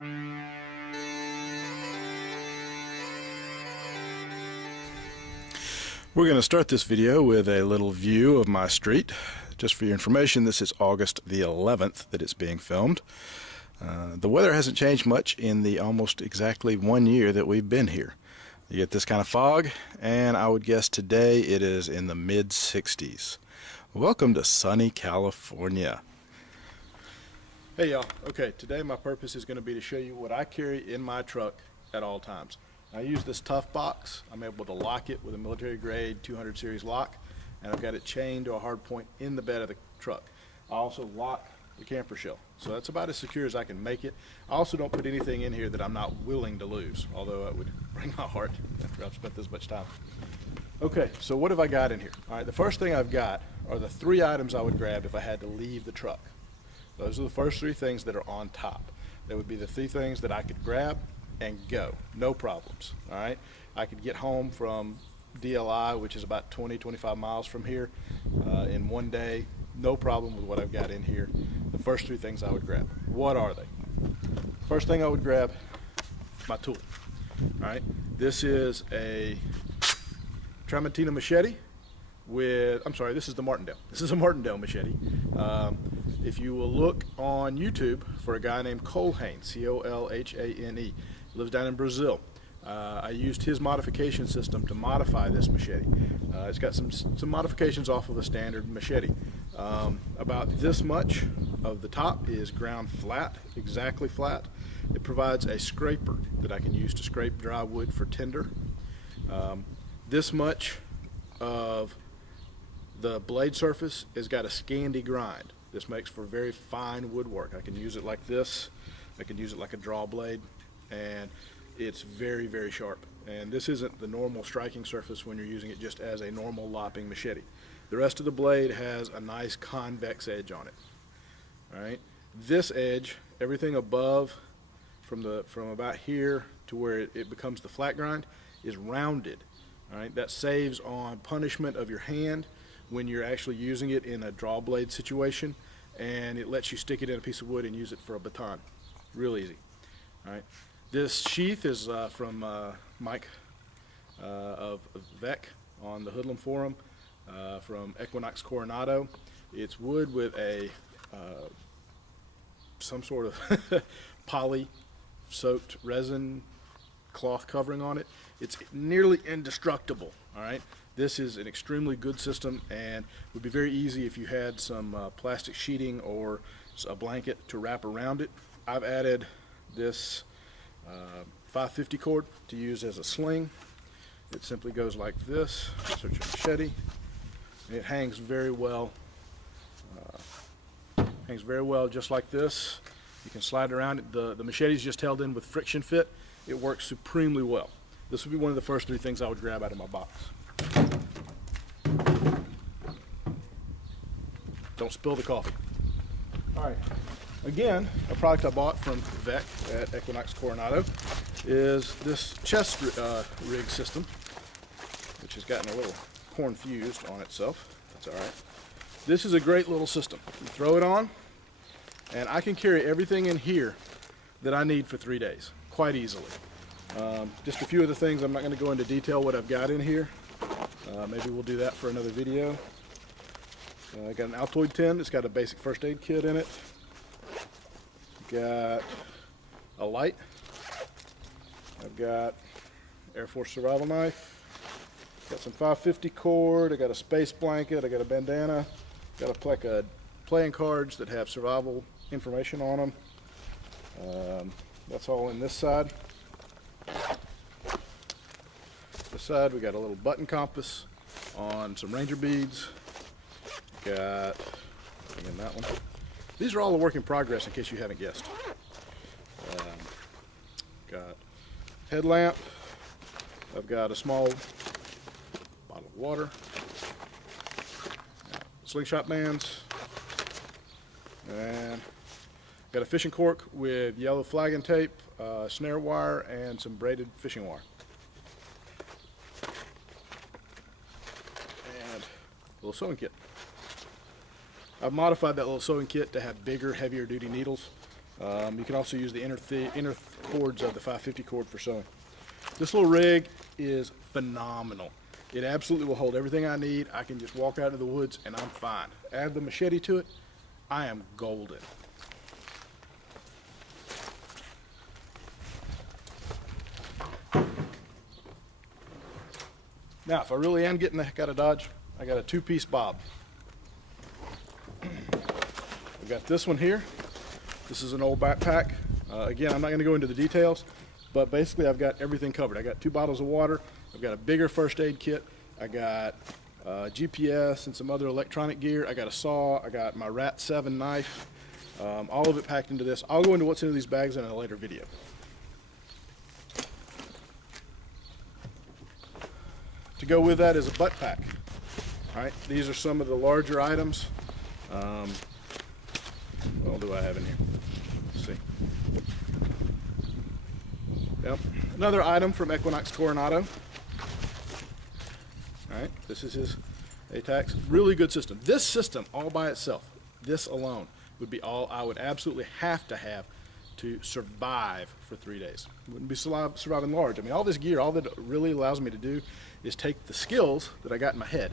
We're going to start this video with a little view of my street. Just for your information, this is August the 11th that it's being filmed. The weather hasn't changed much in the almost exactly 1 year that we've been here. You get this kind of fog, and I would guess today it is in the mid-60s. Welcome to sunny California. Hey y'all, okay, today my purpose is going to be to show you what I carry in my truck at all times. I use this tough box. I'm able to lock it with a military grade 200 series lock, and I've got it chained to a hard point in the bed of the truck. I also lock the camper shell, so that's about as secure as I can make it. I also don't put anything in here that I'm not willing to lose, although it would break my heart after I've spent this much time. Okay, so what have I got in here? All right, the first thing I've got are the 3 items I would grab if I had to leave the truck. Those are the first 3 things that are on top. That would be the 3 things that I could grab and go, no problems. All right, I could get home from DLI, which is about 20-25 miles from here, in 1 day, no problem with what I've got in here. The first 3 things I would grab, what are they? First thing I would grab, my tool. All right, this is a Tramontina machete with, I'm sorry, this is the Martindale. This is a Martindale machete. If you will look on YouTube for a guy named Colhane, C-O-L-H-A-N-E, lives down in Brazil. I used his modification system to modify this machete. It's got some modifications off of a standard machete. About this much of the top is ground flat, exactly flat. It provides a scraper that I can use to scrape dry wood for tinder. This much of the blade surface has got a Scandi grind. This makes for very fine woodwork. I can use it like this. I can use it like a draw blade, and it's very, very sharp. And this isn't the normal striking surface when you're using it just as a normal lopping machete. The rest of the blade has a nice convex edge on it. All right. This edge, everything above from about here to where it becomes the flat grind, is rounded. All right. That saves on punishment of your hand when you're actually using it in a draw blade situation, and it lets you stick it in a piece of wood and use it for a baton. Real easy. All right. This sheath is from Mike of VEC on the Hoodlum Forum from Equinox Coronado. It's wood with a some sort of poly soaked resin cloth covering on it. It's nearly indestructible. All right. This is an extremely good system and would be very easy if you had some plastic sheeting or a blanket to wrap around it. I've added this 550 cord to use as a sling. It simply goes like this. Insert your machete. And it hangs very well. Hangs very well just like this. You can slide it around. The machete is just held in with friction fit. It works supremely well. This would be one of the first 3 things I would grab out of my box. Don't spill the coffee. All right. Again, a product I bought from VEC at Equinox Coronado is this chest rig system, which has gotten a little confused on itself. That's all right. This is a great little system. You throw it on, and I can carry everything in here that I need for 3 days quite easily. Just a few of the things, I'm not going to go into detail what I've got in here. Maybe we'll do that for another video. I got an Altoid tin. It's got a basic first aid kit in it. Got a light. I've got Air Force survival knife. Got some 550 cord. I got a space blanket. I got a bandana. Got a pack of playing cards that have survival information on them. That's all in this side. This side we got a little button compass on some ranger beads. Got in that one. These are all a work in progress in case you haven't guessed. Got headlamp. I've got a small bottle of water. Slingshot bands. And got a fishing cork with yellow flagging tape, snare wire, and some braided fishing wire. And a little sewing kit. I've modified that little sewing kit to have bigger, heavier duty needles. You can also use the inner cords of the 550 cord for sewing. This little rig is phenomenal. It absolutely will hold everything I need. I can just walk out into the woods and I'm fine. Add the machete to it, I am golden. Now, if I really am getting the heck out of Dodge, I got a two-piece bob. We got this one here. This is an old backpack. Again, I'm not going to go into the details, but basically I've got everything covered. I got 2 bottles of water. I've got a bigger first aid kit. I got GPS and some other electronic gear. I got a saw. I got my Rat 7 knife. All of it packed into this. I'll go into what's in these bags in a later video. To go with that is a butt pack. All right, these are some of the larger items. What all do I have in here? Let's see. Yep, another item from Equinox Coronado. All right, this is his ATAX. Really good system. This system all by itself, this alone, would be all I would absolutely have to survive for 3 days. Wouldn't be surviving large. I mean, all this gear, all that it really allows me to do is take the skills that I got in my head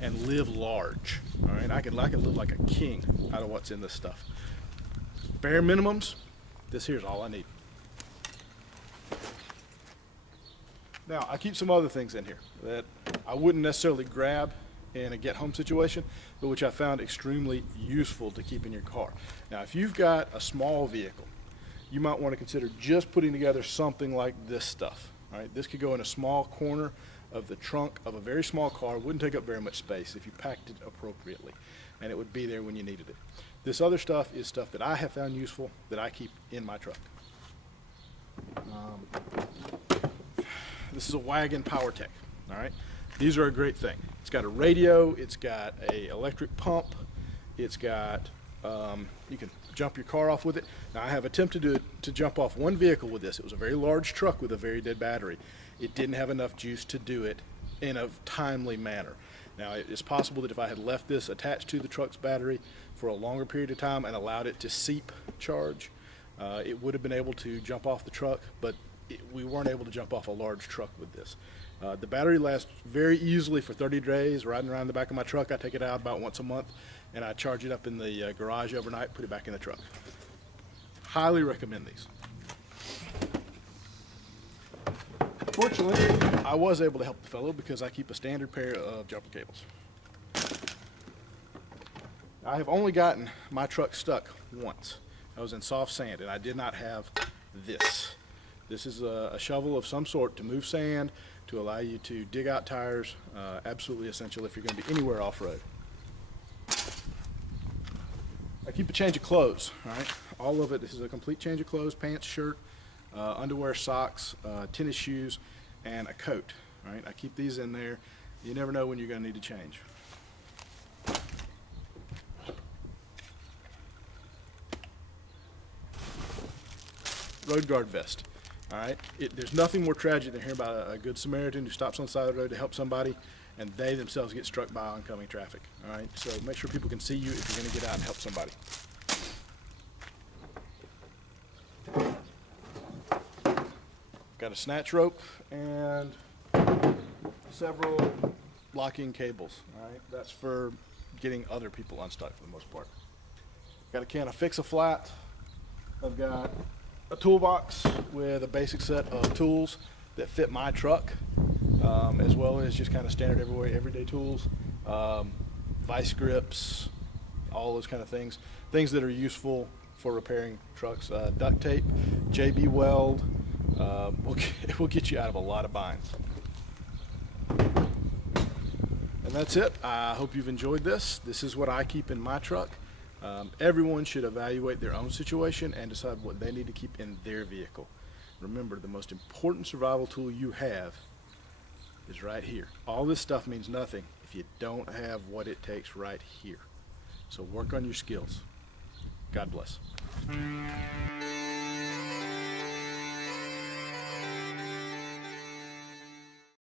and live large. All right, I can live like a king out of what's in this stuff. Bare minimums, this here's all I need. Now, I keep some other things in here that I wouldn't necessarily grab in a get home situation, but which I found extremely useful to keep in your car. Now, if you've got a small vehicle, you might want to consider just putting together something like this stuff. All right, this could go in a small corner of the trunk of a very small car. Wouldn't take up very much space if you packed it appropriately, and it would be there when you needed it. This other stuff is stuff that I have found useful that I keep in my truck. This is a Wagon PowerTech. All right, these are a great thing. It's got a radio, it's got a electric pump, it's got you can jump your car off with it. Now, I have attempted to jump off one vehicle with this. It was a very large truck with a very dead battery. It didn't have enough juice to do it in a timely manner. Now, it's possible that if I had left this attached to the truck's battery for a longer period of time and allowed it to seep charge, it would have been able to jump off the truck, but we weren't able to jump off a large truck with this. The battery lasts very easily for 30 days. Riding around the back of my truck, I take it out about once a month, and I charge it up in the garage overnight, put it back in the truck. Highly recommend these. Fortunately, I was able to help the fellow because I keep a standard pair of jumper cables. I have only gotten my truck stuck once. I was in soft sand, and I did not have this. This is a shovel of some sort to move sand, to allow you to dig out tires. Absolutely essential if you're going to be anywhere off-road. I keep a change of clothes, all right? All of it. This is a complete change of clothes: pants, shirt, underwear, socks, tennis shoes, and a coat. All right, I keep these in there. You never know when you're going to need to change. Road guard vest. All right, there's nothing more tragic than hearing about a good Samaritan who stops on the side of the road to help somebody, and they themselves get struck by oncoming traffic. All right, so make sure people can see you if you're going to get out and help somebody. Got a snatch rope and several locking cables. All right, that's for getting other people unstuck for the most part. Got a can of Fix-A-Flat. I've got a toolbox with a basic set of tools that fit my truck, as well as just kind of standard everyday tools, vice grips, all those kind of things that are useful for repairing trucks. Duct tape, JB weld, will get you out of a lot of binds. And that's it. I hope you've enjoyed this. This is what I keep in my truck. Everyone should evaluate their own situation and decide what they need to keep in their vehicle. Remember, the most important survival tool you have is right here. All this stuff means nothing if you don't have what it takes right here. So work on your skills. God bless.